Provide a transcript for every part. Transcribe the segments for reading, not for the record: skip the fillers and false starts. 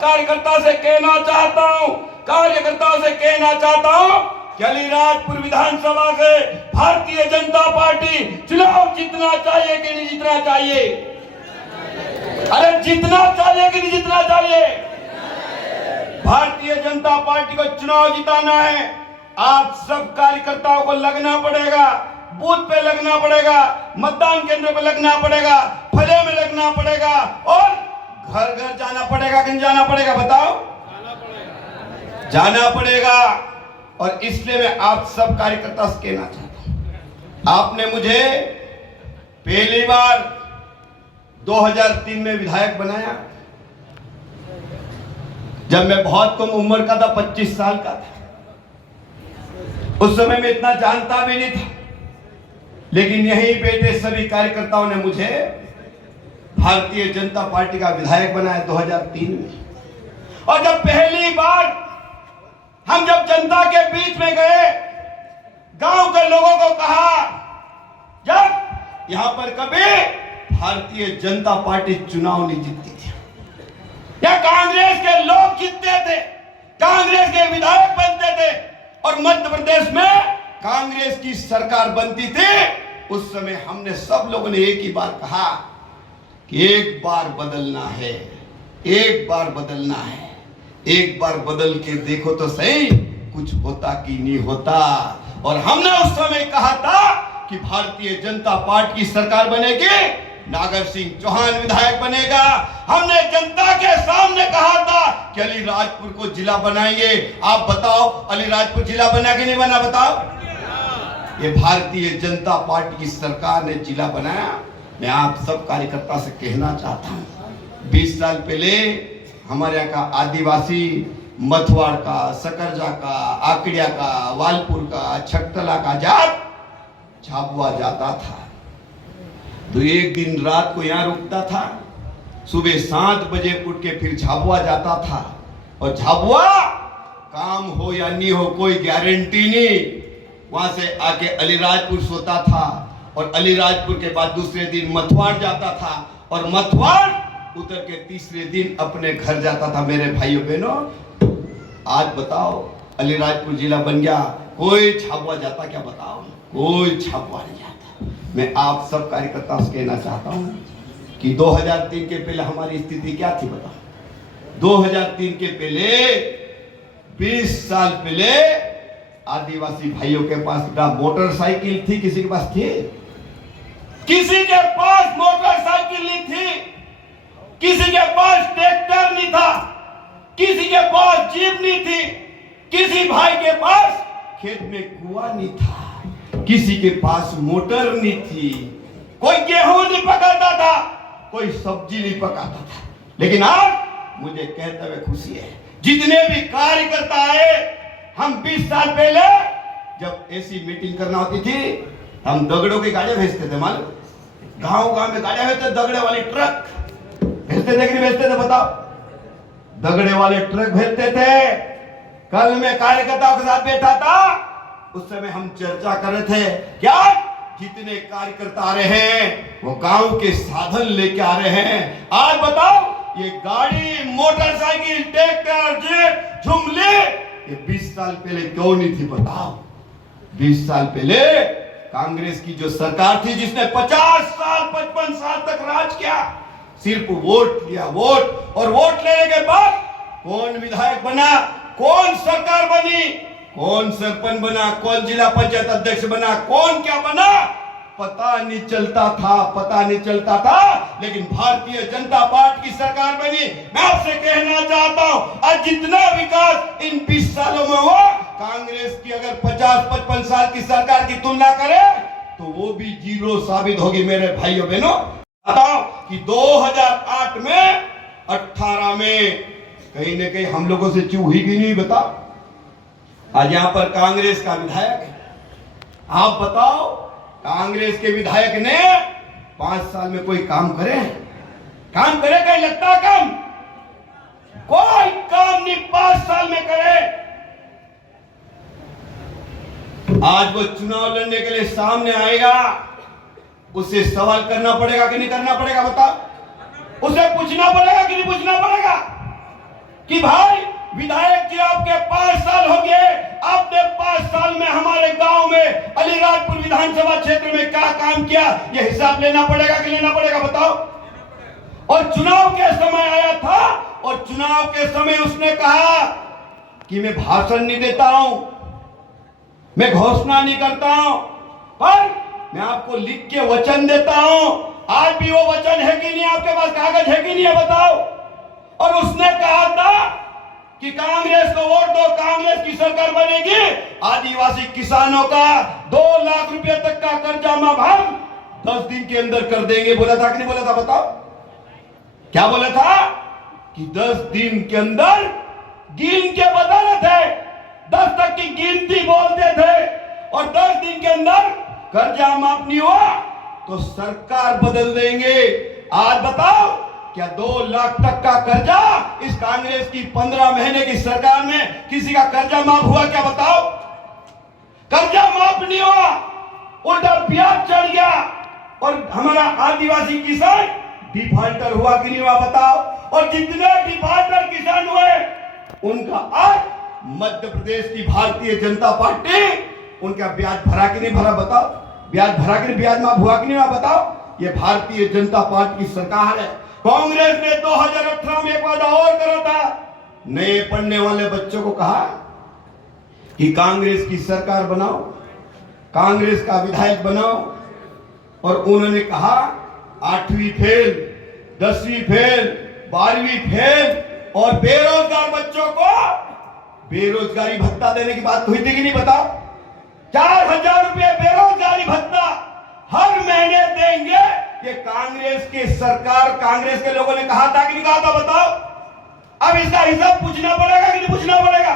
कार्यकर्ता से कहना चाहता हूं, कार्यकर्ताओं से कहना चाहता हूं कि अलीराजपुर विधानसभा से भारतीय जनता पार्टी चुनाव जीतना चाहिए कि नहीं जीतना चाहिए? अरे जीतना चाहिए कि नहीं जीतना चाहिए? भारतीय जनता पार्टी को चुनाव जिताना है। आप सब कार्यकर्ताओं को लगना पड़ेगा, बूथ पे लगना पड़ेगा, मतदान केंद्र पे लगना पड़ेगा, फले में लगना पड़ेगा और घर घर जाना पड़ेगा कि नहीं जाना पड़ेगा? बताओ। जाना पड़ेगा। और इसलिए मैं आप सब कार्यकर्ता से कहना चाहता हूं, आपने मुझे पहली बार 2003 में विधायक बनाया, जब मैं बहुत कम उम्र का था, 25 साल का था। उस समय में इतना जानता भी नहीं था, लेकिन यहीं बैठे सभी कार्यकर्ताओं ने मुझे भारतीय जनता पार्टी का विधायक बनाया 2003 में। और जब पहली बार हम जब जनता के बीच में गए, गांव के लोगों को कहा, जब यहां पर कभी भारतीय जनता पार्टी चुनाव नहीं जीतती थी, या कांग्रेस के लोग जीतते थे, कांग्रेस के विधायक बनते थे और मध्य प्रदेश में कांग्रेस की सरकार बनती थी, उस समय हमने सब लोगों ने एक ही बात कहा कि एक बार बदलना है, एक बार बदलना है, एक बार बदल के देखो तो सही कुछ होता कि नहीं होता। और हमने उस समय कहा था कि भारतीय जनता पार्टी की सरकार बनेगी, नागर सिंह चौहान विधायक बनेगा। हमने जनता के सामने कहा था कि अलीराजपुर को जिला बनाएंगे। आप बताओ, अलीराजपुर जिला बना कि नहीं बना? बताओ। ये भारतीय जनता पार्टी की सरकार ने जिला बनाया। मैं आप सब कार्यकर्ता से कहना चाहता हूं, 20 साल पहले हमारे यहाँ का आदिवासी मथुआड़ का, सकरजा का, आकड़िया का, वालपुर का, छकतला का जात झाबुआ जाता था, तो एक दिन रात को यहाँ रुकता था, सुबह 7 बजे उठ के फिर झाबुआ जाता था। और झाबुआ काम हो या नहीं हो कोई गारंटी नहीं, वहां से आके अलीराजपुर सोता था और अलीराजपुर के बाद दूसरे दिन मथुआड़ जाता था और मथुआड़ उतर के तीसरे दिन अपने घर जाता था। मेरे भाइयों बहनों, आज बताओ अलीराजपुर जिला बन गया, कोई झाबुआ जाता क्या? बताओ, कोई झाबुआ नहीं जाता। मैं आप सब कार्यकर्ताओं से कहना चाहता हूं कि 2003 के पहले हमारी स्थिति क्या थी? बताओ। 2003 के पहले 20 साल पहले आदिवासी भाइयों के पास मोटरसाइकिल थी? किसी के पास थी? किसी के पास मोटरसाइकिल नहीं थी, किसी के पास ट्रैक्टर नहीं था, किसी के पास जीप नहीं थी, किसी भाई के पास खेत में कुआं नहीं था, किसी के पास मोटर नहीं थी, कोई गेहूं नहीं पकाता था, कोई सब्जी नहीं पकाता था। लेकिन आज मुझे कहते हुए खुशी है, जितने भी कार्यकर्ता आए, हम 20 साल पहले जब ऐसी मीटिंग करना होती थी, हम दगड़ों की गाड़ियां भेजते थे। मालूम, गांव गांव में गाड़ियां भेजते, दगड़े वाली ट्रक भेजते थे कि नहीं भेजते थे? बताओ। दगड़े वाले ट्रक भेजते थे। कल मैं कार्यकर्ताओं के साथ बैठा था, उस समय हम चर्चा कर रहे थे, क्या जितने कार्यकर्ता आ रहे हैं वो गांव के साधन लेके आ रहे हैं। आज बताओ, ये गाड़ी, मोटरसाइकिल, ट्रैक्टर, जीप, झुमले, ये 20 साल पहले क्यों नहीं थी? बताओ। 20 साल पहले कांग्रेस की जो सरकार थी, जिसने 50 साल 55 साल तक राज किया, सिर्फ वोट लिया, वोट। और वोट लेने के बाद कौन विधायक बना, कौन सरकार बनी, कौन सरपंच बना, कौन जिला पंचायत अध्यक्ष बना, कौन क्या बना, पता नहीं चलता था, पता नहीं चलता था। लेकिन भारतीय जनता पार्टी की सरकार बनी। मैं आपसे कहना चाहता हूं, आज जितना विकास इन 20 सालों में हुआ, कांग्रेस की अगर 50-55 साल की सरकार की तुलना करें तो वो भी जीरो साबित होगी। मेरे भाइयों बहनों, बताओ कि 2008 में 18 में कहीं न कहीं हम लोगों से चूक हुई कि नहीं? बताओ। आज यहां पर कांग्रेस का विधायक है, आप बताओ, कांग्रेस के विधायक ने 5 साल में कोई काम करे? काम करे? कहीं लगता काम? कोई काम नहीं 5 साल में करे। आज वो चुनाव लड़ने के लिए सामने आएगा, उसे सवाल करना पड़ेगा कि नहीं करना पड़ेगा? बताओ। उसे पूछना पड़ेगा कि नहीं पूछना पड़ेगा? कि भाई विधायक जी आपके 5 साल हो गए, आपने 5 साल में हमारे गांव में अलीराजपुर विधानसभा क्षेत्र में क्या काम किया, यह हिसाब लेना पड़ेगा कि लेना पड़ेगा बताओ। और चुनाव के समय आया था और चुनाव के समय उसने कहा कि मैं भाषण नहीं देता हूं, मैं घोषणा नहीं करता हूं, पर मैं आपको लिख के वचन देता हूं। आज भी वो वचन है कि नहीं, आपके पास कागज है कि नहीं है बताओ। और उसने कहा था कि कांग्रेस को वोट दो, कांग्रेस की सरकार बनेगी, आदिवासी किसानों का 2 लाख रुपए तक का कर्जा माफ हम 10 दिन के अंदर कर देंगे। बोला था कि नहीं बोला था बताओ। क्या बोला था कि 10 दिन के अंदर गिन के बता रहे थे, 10 तक की गिनती बोलते थे, और 10 दिन के अंदर कर्जा माफ नहीं हुआ तो सरकार बदल देंगे। आज बताओ क्या 2 लाख तक का कर्जा इस कांग्रेस की 15 महीने की सरकार में किसी का कर्जा माफ हुआ क्या बताओ। कर्जा माफ नहीं हुआ, उल्टा ब्याज चढ़ गया, और हमारा आदिवासी किसान डिफॉल्टर हुआ कि नहीं हुआ बताओ। और जितने डिफॉल्टर किसान हुए उनका आज मध्य प्रदेश की भारतीय जनता पार्टी उनका ब्याज भरा कि नहीं भरा बताओ। ब्याज भरा कि नहीं, ब्याज माफ हुआ कि नहीं हुआ बताओ। ये भारतीय जनता पार्टी की सरकार है। कांग्रेस ने 2018 में एक वादा और करा था, नए पढ़ने वाले बच्चों को कहा कि कांग्रेस की सरकार बनाओ, कांग्रेस का विधायक बनाओ, और उन्होंने कहा 8वीं फेल, 10वीं फेल, 12वीं फेल, और बेरोजगार बच्चों को बेरोजगारी भत्ता देने की बात हुई थी कि नहीं बताओ। 4000 रुपए बेरोजगारी भत्ता हर महीने देंगे, ये कांग्रेस की सरकार, कांग्रेस के लोगों ने कहा था कि नहीं कहा था बताओ। अब इसका हिसाब पूछना पड़ेगा कि नहीं पूछना पड़ेगा।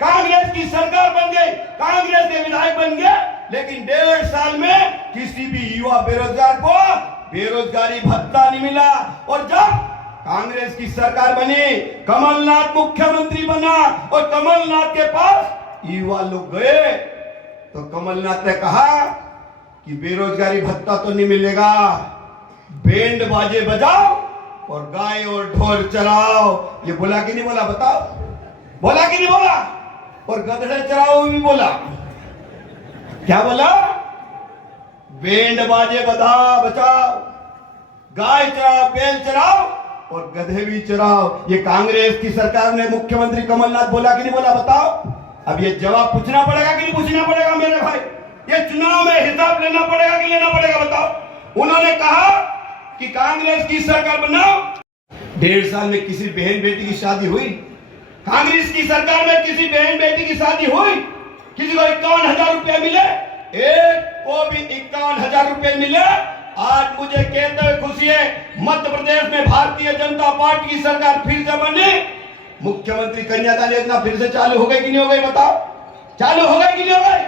कांग्रेस की सरकार बन गई, कांग्रेस के विधायक बन गए, लेकिन 1.5 साल में किसी भी युवा बेरोजगार को बेरोजगारी भत्ता नहीं मिला। और जब कांग्रेस की सरकार बनी, कमलनाथ मुख्यमंत्री बना, और कमलनाथ के पास युवा लोग गए तो कमलनाथ ने कहा कि बेरोजगारी भत्ता तो नहीं मिलेगा, बैंड बाजे बजाओ और गाय और ढोल चलाओ। ये बोला कि नहीं बोला बताओ, बोला कि नहीं बोला। और गधड़े चराओ भी बोला। क्या बोला, बैंड बाजे बजाओ, गाय चराओ, बैल चराओ और गधे भी चराओ। ये कांग्रेस की सरकार ने मुख्यमंत्री कमलनाथ बोला कि नहीं बोला बताओ। अब ये जवाब पूछना पड़ेगा कि नहीं पूछना पड़ेगा मेरे भाई। ये चुनाव में हिसाब लेना पड़ेगा कि लेना पड़ेगा बताओ। उन्होंने कहा कि कांग्रेस की सरकार बनाओ, 1.5 साल में किसी बहन बेटी की शादी हुई? कांग्रेस की सरकार में किसी बहन बेटी की शादी हुई? किसी को 51,000 रुपए मिले? एक को भी 51,000 रुपए मिले? आज मुझे कहते हुए खुशी है, मध्य प्रदेश में भारतीय जनता पार्टी की सरकार फिर से बनी, मुख्यमंत्री कन्यादान योजना फिर से चालू हो गई कि नहीं हो गई बताओ। चालू हो गई कि नहीं हो गई?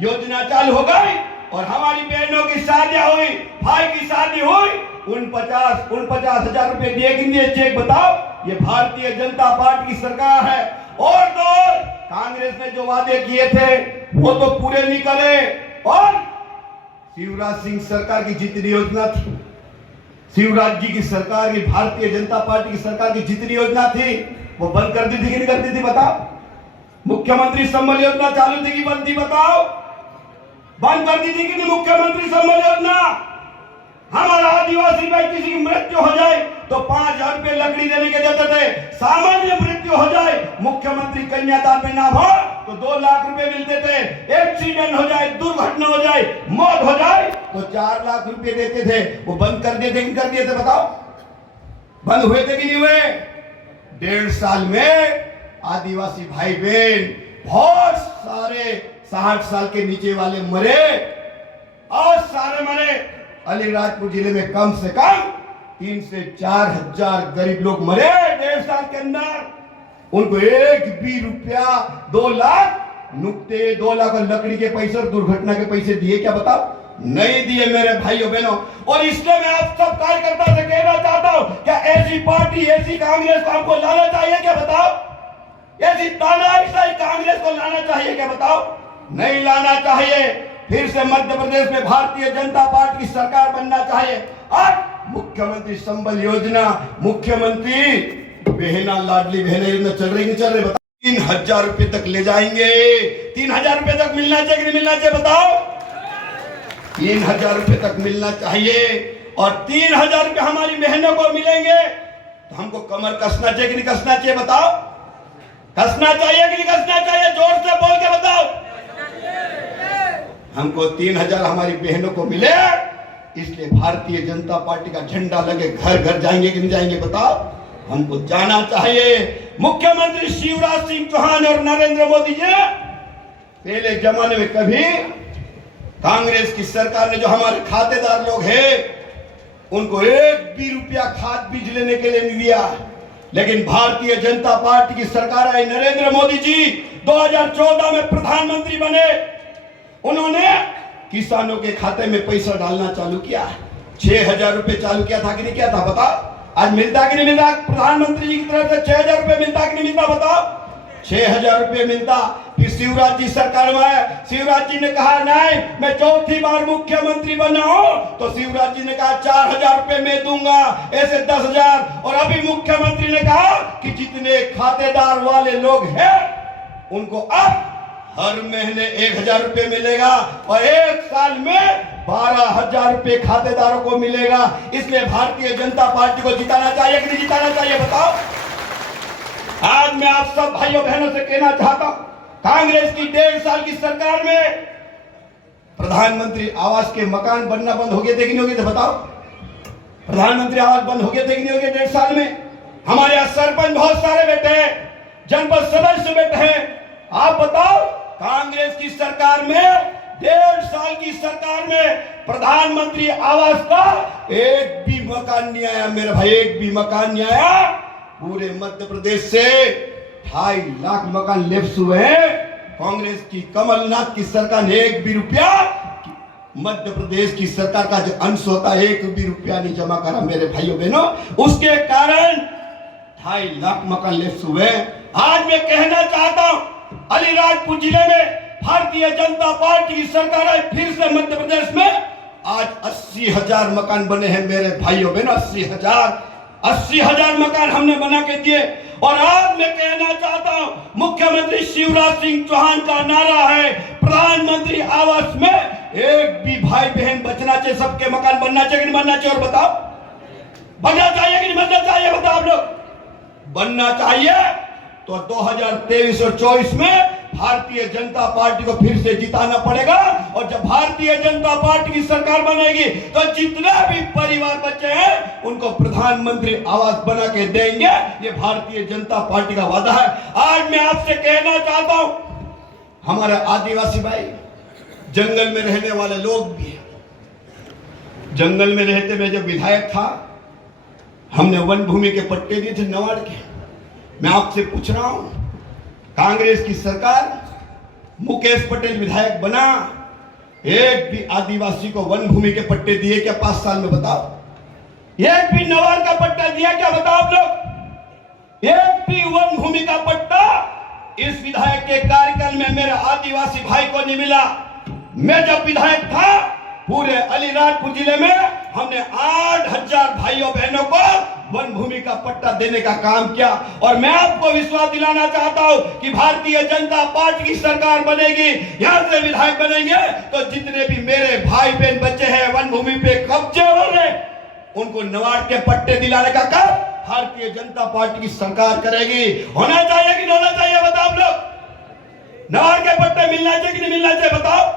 योजना चालू हो गई, और हमारी बहनों की शादियां हुई, भाई की शादी हुई, 49,000 रुपए दिए कि नहीं चेक बताओ। ये भारतीय जनता पार्टी की सरकार है। और तो और कांग्रेस ने जो वादे किए थे वो तो पूरे नहीं करे, और शिवराज सिंह सरकार की जितनी योजना थी, शिवराज जी की सरकार की, भारतीय जनता पार्टी की सरकार की जितनी योजना थी वो बंद कर दी थी कि नहीं कर दी थी बताओ। मुख्यमंत्री संबल योजना चालू थी कि बंद थी बताओ। बंद कर दी थी कि नहीं मुख्यमंत्री संबल योजना। हमारा आदिवासी भाई किसी की मृत्यु हो जाए तो 5,000 रुपए लकड़ी देने के देते थे। सामान्य मृत्यु हो जाए, मुख्यमंत्री कन्यादान में नाम हो तो 2 लाख रुपए मिलते थे। एक्सीडेंट हो जाए, दुर्घटना हो जाए, मौत हो जाए तो 4 लाख रुपए देते थे। वो बंद कर दिए थे कि कर दिए थे बताओ। बंद हुए थे कि नहीं हुए? 1.5 साल में आदिवासी भाई बहन बहुत सारे 60 साल के नीचे वाले मरे, और सारे मरे। अलीराजपुर जिले में कम से कम 3 से 4 हजार गरीब लोग मरे 1.5 साल के अंदर। उनको एक भी रुपया, 2 लाख नुकते, 2 लाख लकड़ी के पैसे और दुर्घटना के पैसे दिए क्या बताओ? नहीं दिए मेरे भाइयों बहनों। और इसलिए मैं आप सब कार्यकर्ता से कहना चाहता हूं, क्या ऐसी पार्टी, ऐसी कांग्रेस को हमको लाना चाहिए क्या बताओ? ऐसी तानाशाही कांग्रेस को लाना चाहिए क्या बताओ? नहीं लाना चाहिए। फिर से मध्य प्रदेश में भारतीय जनता पार्टी की सरकार बनना चाहिए। और मुख्यमंत्री संबल योजना, मुख्यमंत्री बहना लाडली बहना योजना चल रही नहीं चल रही बताओ? 3,000 रुपए तक ले जाएंगे। 3,000 रुपए तक मिलना चाहिए कि नहीं मिलना चाहिए बताओ? 3,000 रुपए तक मिलना चाहिए। और 3,000 रुपए हमारी बहनों को मिलेंगे तो हमको कमर कसना चाहिए कि नहीं कसना चाहिए बताओ? कसना चाहिए कि नहीं कसना चाहिए? जोर से बोल के बताओ। हमको 3,000 हमारी बहनों को मिले, इसलिए भारतीय जनता पार्टी का झंडा लगे घर घर जाएंगे कि नहीं जाएंगे बताओ? हमको जाना चाहिए। मुख्यमंत्री शिवराज सिंह चौहान और नरेंद्र मोदी जी पहले जमाने में कभी कांग्रेस की सरकार ने जो हमारे खातेदार लोग हैं उनको एक भी रुपया खाद बीज लेने के लिए नहीं दिया, लेकिन भारतीय जनता पार्टी की सरकार आई, नरेंद्र मोदी जी 2014 में प्रधानमंत्री बने, उन्होंने किसानों के खाते में पैसा डालना चालू किया। 6,000 रुपए चालू किया था कि नहीं किया था बताओ? आज मिलता कि नहीं मिलता? प्रधानमंत्री जी की तरफ से 6,000 रुपए मिलता कि नहीं मिलता बताओ? 6,000 रुपए मिलता। फिर शिवराज जी सरकार में आए, शिवराज जी ने कहा नहीं मैं चौथी बार मुख्यमंत्री बना हूं, तो शिवराज जी ने कहा 4,000 रुपए मैं दूंगा, ऐसे 10,000। और अभी मुख्यमंत्री ने कहा कि जितने खातेदार वाले लोग हैं उनको अब हर महीने 1,000 रुपए मिलेगा और एक साल में 12,000 रुपए खातेदारों को मिलेगा। इसलिए भारतीय जनता पार्टी को जिताना चाहिए कि नहीं जिताना चाहिए बताओ? आज मैं आप सब भाइयों बहनों से कहना चाहता हूं, कांग्रेस की 1.5 साल की सरकार में प्रधानमंत्री आवास के मकान बनना बंद हो गए थे कि नहीं हो गए थे बताओ? प्रधानमंत्री आवास बंद हो गए थे कि नहीं हो गए 1.5 साल में? हमारे यहाँ सरपंच बहुत सारे बैठे हैं, जनपद सदस्य बैठे हैं। आप बताओ, कांग्रेस की सरकार में 1.5 साल की सरकार में प्रधानमंत्री आवास का एक भी मकान नहीं आया मेरे भाई, एक भी मकान नहीं आया। पूरे मध्य प्रदेश से 2.5 लाख मकान लेफ्ट हुए हैं। कांग्रेस की कमलनाथ की सरकार ने एक भी रुपया मध्य प्रदेश की सरकार का जो अंश होता है एक भी रुपया नहीं जमा करा मेरे भाइयों बहनों। उसके कारण 2.5 लाख मकान लेफ्ट हुए। आज मैं कहना चाहता हूं, अलीराजपुर जिले में भारतीय जनता पार्टी की सरकार है, फिर से मध्य प्रदेश में आज 80,000 मकान बने हैं मेरे भाइयों बहनों। 80,000 मकान हमने बना के दिए। और आज मैं कहना चाहता हूं, मुख्यमंत्री शिवराज सिंह चौहान का नारा है प्रधानमंत्री आवास में एक भी भाई बहन बचना चाहिए, सबके मकान बनना चाहिए कि नहीं बनना चाहिए? और बताओ, बनना चाहिए कि नहीं बनना चाहिए बताओ? आप लोग बनना चाहिए तो 2023 और 24 में भारतीय जनता पार्टी को फिर से जिताना पड़ेगा। और जब भारतीय जनता पार्टी की सरकार बनेगी तो जितने भी परिवार बचे हैं उनको प्रधानमंत्री आवास बना के देंगे। ये भारतीय जनता पार्टी का वादा है। आज मैं आपसे कहना चाहता हूं, हमारे आदिवासी भाई जंगल में रहने वाले लोग भी, जंगल में रहते मैं जब विधायक था, हमने वन भूमि के पट्टे दिए थे नवाड़ के। मैं आपसे पूछ रहा हूं, कांग्रेस की सरकार, मुकेश पटेल विधायक बना, एक भी आदिवासी को वन भूमि के पट्टे दिए क्या 5 साल में बताओ? एक भी नवाड़ का पट्टा दिया क्या बताओ आप लोग? एक भी वन भूमि का पट्टा इस विधायक के कार्यकाल में मेरे आदिवासी भाई को नहीं मिला। मैं जब विधायक था, पूरे अलीराजपुर जिले में हमने 8,000 भाइयों बहनों को वन भूमि का पट्टा देने का काम किया। और मैं आपको विश्वास दिलाना चाहता हूं कि भारतीय जनता पार्टी की सरकार बनेगी, यहां से विधायक बनेंगे तो जितने भी मेरे भाई बहन बच्चे हैं वन भूमि पे कब्जे वाले, उनको नवाड़ के पट्टे दिलाने का काम भारतीय जनता पार्टी की सरकार करेगी। होना चाहिए कि नहीं होना चाहिए बताओ आप लोग? नवाड़ के पट्टे मिलना चाहिए कि नहीं मिलना चाहिए बताओ?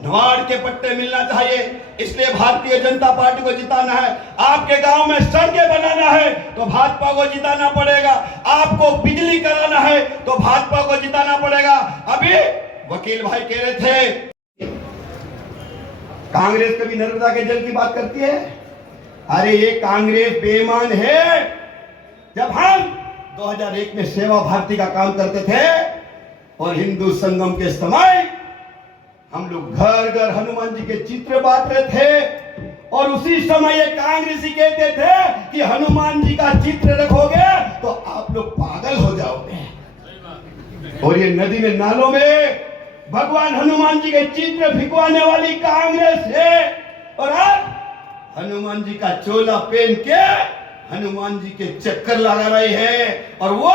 नवाड़ के पट्टे मिलना चाहिए। इसलिए भारतीय जनता पार्टी को जिताना है। आपके गांव में सड़कें बनाना है तो भाजपा को जिताना पड़ेगा। आपको बिजली कराना है तो भाजपा को जिताना पड़ेगा। अभी वकील भाई कह रहे थे कांग्रेस कभी नर्मदा के जल की बात करती है। अरे ये कांग्रेस बेईमान है। जब हम 2001 में सेवा भारती का काम करते थे और हिंदू संगम के समय हम लोग घर घर हनुमान जी के चित्र बांट रहे थे और उसी समय ये कांग्रेसी कहते थे कि हनुमान जी का चित्र रखोगे तो आप लोग पागल हो जाओगे। और ये नदी में नालों में भगवान हनुमान जी के चित्र फिकवाने वाली कांग्रेस है। और अब हनुमान जी का चोला पहन के हनुमान जी के चक्कर लगा रही है और वो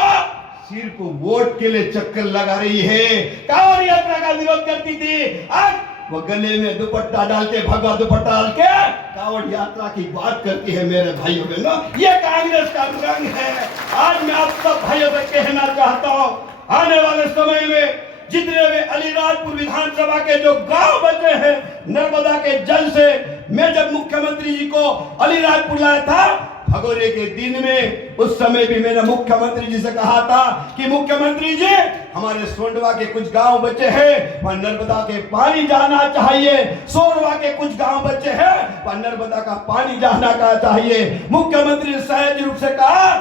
सिर्फ वोट के लिए चक्कर लगा रही है। कांवड़ यात्रा का विरोध करती थी, आज वो गले में दुपट्टा डालते, भगवा दुपट्टा डाल के कांवड़ यात्रा की बात करती है। मेरे भाइयों बहनों, ये कांग्रेस का रंग है। आज मैं आप सब भाइयों से कहना चाहता हूं, आने वाले समय में जितने भी अलीराजपुर विधानसभा के जो गांव बचे हैं नर्मदा के जल से, मैं जब मुख्यमंत्री जी को अलीराजपुर लाया था भगोरे के दिन में, उस समय भी मैंने मुख्यमंत्री जी से कहा था कि मुख्यमंत्री जी हमारे सोंडवा के कुछ गांव बचे हैं वहां नर्मदा के पानी जाना चाहिए, सोरवा के कुछ गांव बचे हैं वहां नर्मदा का पानी जाना का चाहिए। मुख्यमंत्री ने सहज रूप से कहा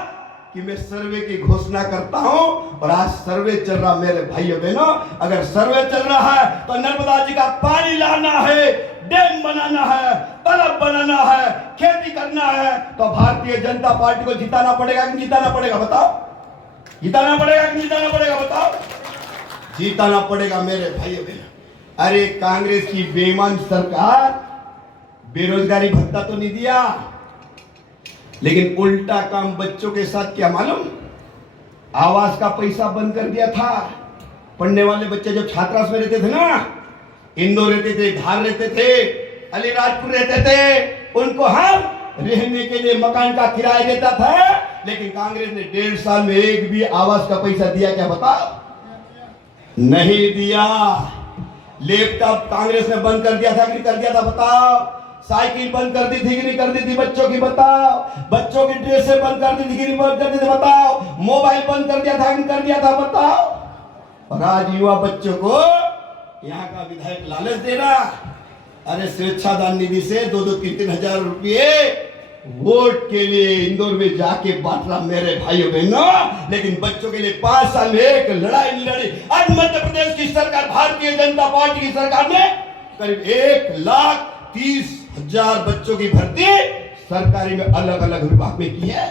कि मैं सर्वे की घोषणा करता हूं और आज सर्वे चल रहा। मेरे भाइयों बहनों, अगर सर्वे चल रहा है तो नर्मदा जी का पानी लाना है, डैम बनाना है, तालाब बनाना है, खेती करना है, तो भारतीय जनता पार्टी को जिताना पड़ेगा कि जिताना पड़ेगा? बताओ, जिताना पड़ेगा कि जिताना पड़ेगा? बताओ, जिताना पड़ेगा। मेरे भाइयों बहनों, अरे कांग्रेस की बेईमान सरकार बेरोजगारी भत्ता तो नहीं दिया, लेकिन उल्टा काम बच्चों के साथ क्या मालूम, आवास का पैसा बंद कर दिया था। पढ़ने वाले बच्चे जब छात्रावास में रहते थे ना, इंदौर रहते थे, धार रहते थे, अलीराजपुर रहते थे, उनको हम रहने के लिए मकान का किराया देता था। लेकिन कांग्रेस ने 1.5 साल में एक भी आवास का पैसा दिया क्या? बताओ, नहीं दिया। लैपटॉप कांग्रेस ने बंद कर दिया था कि नहीं कर दिया था? बताओ। साइकिल बंद कर दी थी कि नहीं कर दी थी बच्चों की? बताओ। बच्चों की ड्रेसें बंद कर दी थी कि नहीं बंद कर दी थी? बताओ। मोबाइल बंद कर दिया था कि नहीं कर दिया था? बताओ। और आज युवा बच्चों को यहाँ का विधायक लालच दे रहा, अरे स्वेच्छादान निधि से 2-2, 3-3 हजार रुपये वोट के लिए इंदौर में जाके बांट रहा। मेरे भाइयों बहनों, लेकिन बच्चों के लिए 5 साल में एक लड़ाई नहीं लड़ी। आज मध्य प्रदेश की सरकार, भारतीय जनता पार्टी की सरकार ने करीब 1,30,000 बच्चों की भर्ती सरकारी में अलग अलग विभाग में की है।